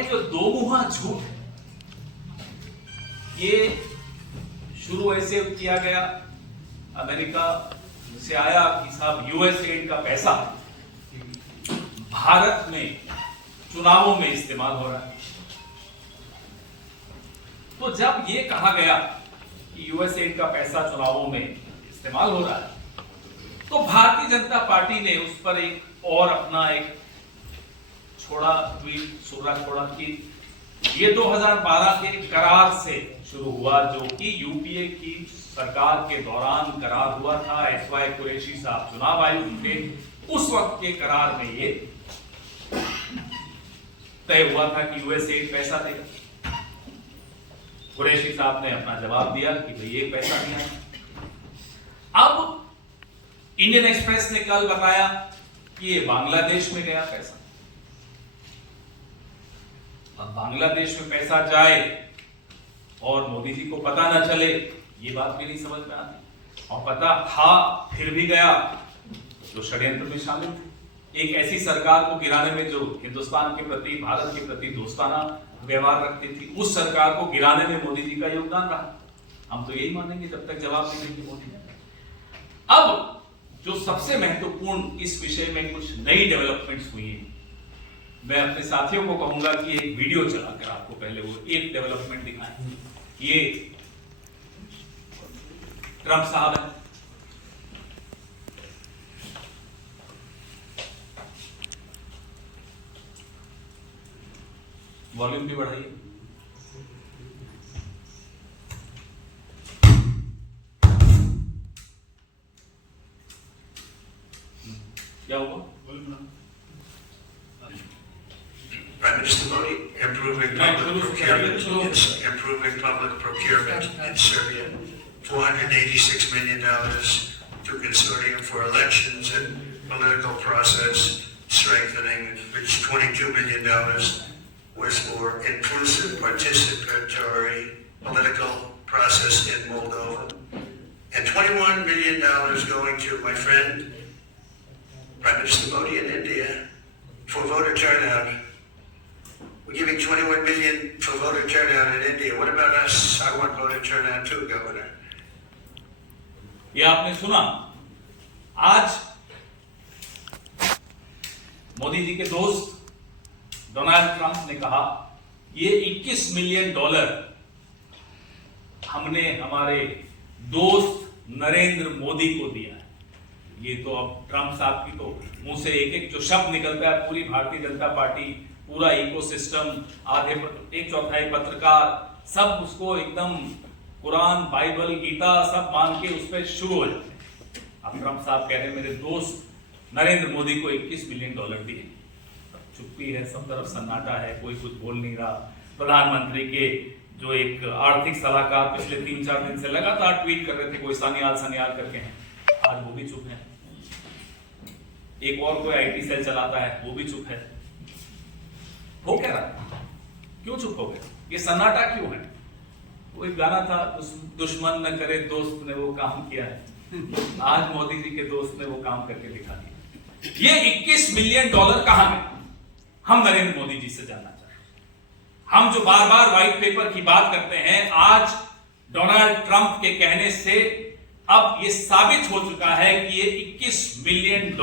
ये जो दोमुहा झूठ है, ये शुरू ऐसे किया गया, अमेरिका से आया कि साहब यूएसएड का पैसा भारत में चुनावों में इस्तेमाल हो रहा है। तो जब ये कहा गया कि यूएसएड का पैसा चुनावों में इस्तेमाल हो रहा है, तो भारतीय जनता पार्टी ने उस पर एक और अपना एक ट्वीट छोड़ा कि ये 2012 के करार से शुरू हुआ, जो कि यूपीए की सरकार के दौरान करार हुआ था। एसवाई कुरैशी साहब चुनाव आयुक्त थे, उस वक्त के करार में ये तय हुआ था कि यूएसएड पैसा देगा। कुरैशी साहब ने अपना जवाब दिया कि भाई ये पैसा दिया। अब इंडियन एक्सप्रेस ने कल बताया कि ये बांग्लादेश में गया पैसा। अब बांग्लादेश में पैसा जाए और मोदी जी को पता ना चले, ये बात भी नहीं समझ में आती। और पता था फिर भी गया, जो षड्यंत्र में शामिल थे। एक ऐसी सरकार को गिराने में जो हिंदुस्तान के प्रति, भारत के प्रति दोस्ताना व्यवहार रखती थी, उस सरकार को गिराने में मोदी जी का योगदान रहा। हम तो यही मानेंगे जब तक जवाब नहीं देंगे मोदी। अब जो सबसे महत्वपूर्ण इस विषय में कुछ नई डेवलपमेंट्स हुई है, मैं अपने साथियों को कहूंगा कि एक वीडियो चलाकर आपको पहले वो एक डेवलपमेंट दिखाएं। ये ट्रंप साहब है, वॉल्यूम भी बढ़ाइए। क्या हुआ? Prime Minister Modi improving public procurement in Serbia, $486 million to consortium for elections and political process strengthening, which $22 million was for inclusive participatory political process in Moldova, and $21 million going to my friend Prime Minister Modi in India for voter turnout. We're giving 21 million for voter turnout in India. What about us? I want voter turnout too, Governor. ये आपने सुना। आज मोदी जी के दोस्त Donald Trump ने कहा ये $21 million हमने हमारे दोस्त नरेंद्र मोदी को दिया है। ये तो अब ट्रंप साहब की तो मुंह से एक एक जो शब्द निकलता है, पूरी भारतीय जनता पार्टी, पूरा इकोसिस्टम, आधे 1/4 पत्रकार, सब उसको एकदम कुरान, बाइबल, गीता सब मान के उस पर शुरू हो जाते हैं। अब ट्रंप साहब कह रहे हैं मेरे दोस्त नरेंद्र मोदी को $21 मिलियन दिए। चुप्पी है, सब तरफ सन्नाटा है, कोई कुछ बोल नहीं रहा। प्रधानमंत्री के जो एक आर्थिक सलाहकार पिछले 3-4 दिन से लगातार ट्वीट कर रहे थे, कोई सनियाल करके हैं, आज वो भी चुप है। एक और कोई आईटी सेल चलाता है, वो भी चुप है। हो क्या रहा? क्यों चुप हो गए? ये सन्नाटा क्यों है? वो एक गाना था, दुश्मन न करे दोस्त ने वो काम किया है। आज मोदी जी के दोस्त ने वो काम करके दिखा दिया। ये $21 मिलियन कहां गए? हम नरेंद्र मोदी जी से जानना चाहते हैं। हम जो बार बार व्हाइट पेपर की बात करते हैं, आज डोनाल्ड ट्रंप के कहने से अब ये साबित हो चुका है कि ये $21 मिलियन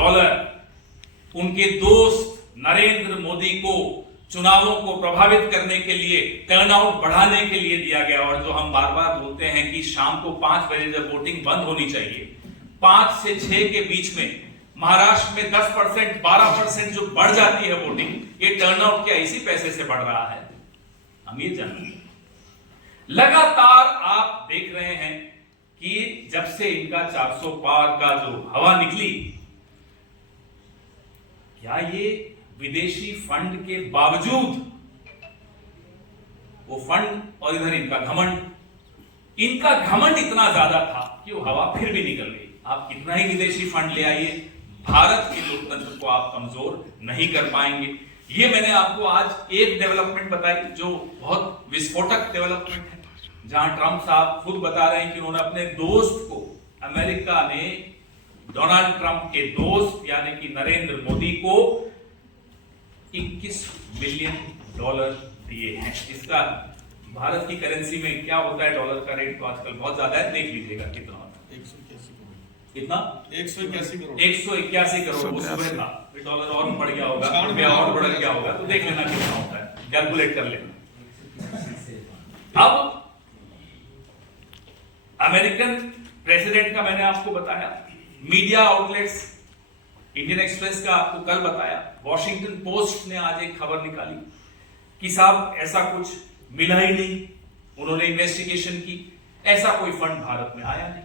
उनके दोस्त नरेंद्र मोदी को चुनावों को प्रभावित करने के लिए, टर्नआउट बढ़ाने के लिए दिया गया। और जो हम बार बार बोलते हैं कि शाम को 5 बजे जब वोटिंग बंद होनी चाहिए, 5 से 6 के बीच में महाराष्ट्र में 10%, 12% जो बढ़ जाती है वोटिंग, ये टर्नआउट क्या इसी पैसे से बढ़ रहा है? हम ये जानते। लगातार आप देख रहे हैं कि जब से इनका 400 पार का जो हवा निकली, क्या ये विदेशी फंड के बावजूद, वो फंड और इधर इनका घमंड इतना ज्यादा था कि वो हवा फिर भी निकल गई। आप कितना ही विदेशी फंड ले आइए, भारत के लोकतंत्र को आप कमजोर नहीं कर पाएंगे। ये मैंने आपको आज एक डेवलपमेंट बताई जो बहुत विस्फोटक डेवलपमेंट है, जहां ट्रंप साहब खुद बता रहे हैं कि उन्होंने अपने दोस्त को, अमेरिका ने डोनाल्ड ट्रंप के दोस्त यानी कि नरेंद्र मोदी को $21 मिलियन डॉलर दिए हैं। इसका भारत की करेंसी में क्या होता है, डॉलर का रेट तो आजकल बहुत ज्यादा है, देख लीजिएगा कितना होता है। 181 करोड़। कितना? 181 करोड़। 181 करोड़। वो सुबह था, फिर डॉलर और बढ़ गया होगा, रुपया और बढ़ गया होगा, तो देख लेना कितना होता है, कैलकुलेट कर लेना। अब अमेरिकन प्रेसिडेंट का मैंने आपको बताया, मीडिया आउटलेट्स, इंडियन एक्सप्रेस का आपको कल बताया, वॉशिंगटन पोस्ट ने आज एक खबर निकाली कि साहब ऐसा कुछ मिला ही नहीं, उन्होंने इन्वेस्टिगेशन की, ऐसा कोई फंड भारत में आया नहीं।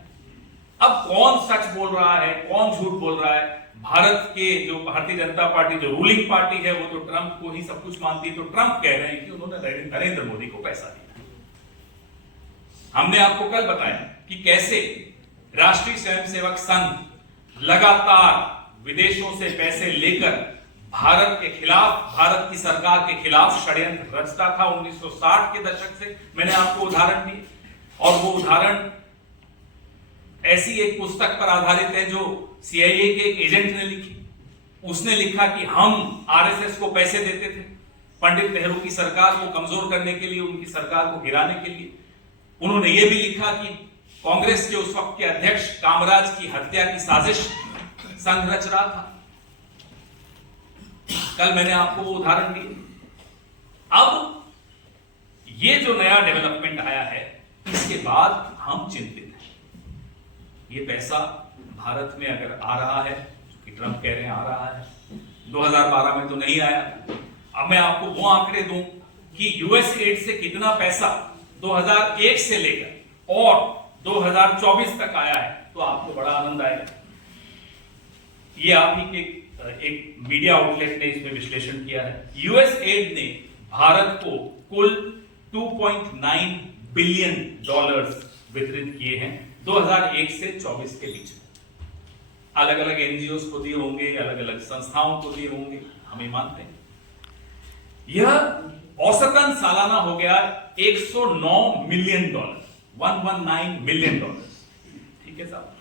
अब कौन सच बोल रहा है, कौन झूठ बोल रहा है? भारत के जो भारतीय जनता पार्टी जो रूलिंग पार्टी है वो तो ट्रंप को ही सब कुछ मानती है, तो ट्रंप कह रहे हैं कि उन्होंने नरेंद्र मोदी को पैसा दिया। हमने आपको कल बताया कि कैसे राष्ट्रीय स्वयंसेवक संघ लगातार विदेशों से पैसे लेकर भारत के खिलाफ, भारत की सरकार के खिलाफ षड्यंत्र रचता था 1960 के दशक से। मैंने आपको उदाहरण दिए, और वो उदाहरण ऐसी एक पुस्तक पर आधारित है जो सीआईए के एक एजेंट ने लिखी। उसने लिखा कि हम आरएसएस को पैसे देते थे पंडित नेहरू की सरकार को कमजोर करने के लिए, उनकी सरकार को गिराने के लिए। उन्होंने ये भी लिखा कि कांग्रेस के उस वक्त के अध्यक्ष कामराज की हत्या की साजिश संघ रच रहा था। कल मैंने आपको वो उदाहरण दिए। अब ये जो नया डेवलपमेंट आया है, इसके बाद हम चिंतित हैं। ये पैसा भारत में अगर आ रहा है, कि ट्रंप कह रहे हैं आ रहा है, 2012 में तो नहीं आया। अब मैं आपको वो आंकड़े दूं कि यूएस एड से कितना पैसा 2001 से लेकर और 2024 तक आया है, तो आपको बड़ा आनंद आएगा। ये आप ही के एक मीडिया आउटलेट ने इसमें विश्लेषण किया है। यूएस एड ने भारत को कुल 2.9 बिलियन डॉलर्स वितरित किए हैं 2001 से 24 के बीच में। अलग अलग एनजीओ को दिए होंगे, अलग अलग संस्थाओं को दिए होंगे, हम ये मानते हैं। यह औसतन सालाना हो गया 109 मिलियन डॉलर, 119 मिलियन डॉलर। ठीक है साहब।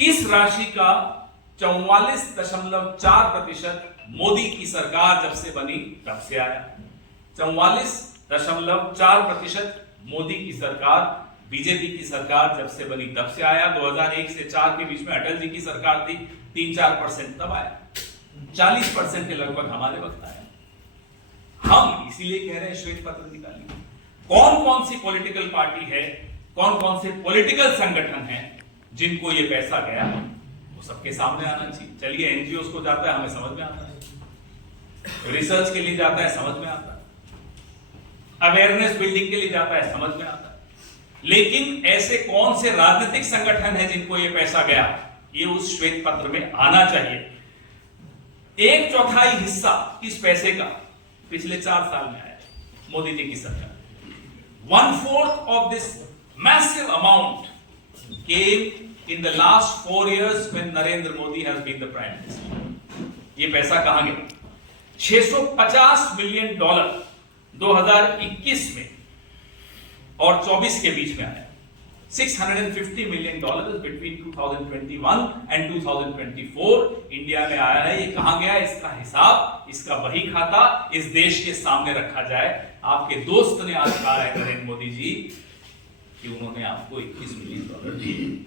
इस राशि का 44.4% मोदी की सरकार जब से बनी तब से आया। 44.4% मोदी की सरकार, बीजेपी की सरकार जब से बनी तब से आया। 2001 से 4 के बीच में अटल जी की सरकार थी, 3-4% तब आया। 40% के लगभग हमारे वक्त आया। हम इसीलिए कह रहे हैं श्वेत पत्र निकालिए। कौन कौन सी पॉलिटिकल पार्टी है, कौन कौन से पॉलिटिकल संगठन हैं जिनको ये पैसा गया, वो सबके सामने आना चाहिए। चलिए, एनजीओ को जाता है, हमें समझ में आता है, रिसर्च के लिए जाता है, समझ में आता है, अवेयरनेस बिल्डिंग के लिए जाता है, समझ में आता है। लेकिन ऐसे कौन से राजनीतिक संगठन हैं जिनको ये पैसा गया, ये उस श्वेत पत्र में आना चाहिए। 1/4 हिस्सा इस पैसे का पिछले 4 साल में आया मोदी जी की सरकार। 1/4 of this massive amount came in the last 4 years when Narendra Modi has been the Prime Minister. ये पैसा कहां गया? 650 मिलियन डॉलर 2021 में और 24 के बीच में आया। 650 million dollar between 2021 and 2024 India में आया है। ये कहां गया? इसका हिसाब, इसका बही खाता इस देश के सामने रखा जाए। आपके दोस्त ने आज कहा है नरेंद्र मोदी जी कि उन्होंने आपको 21 मिलियन डॉलर दिए।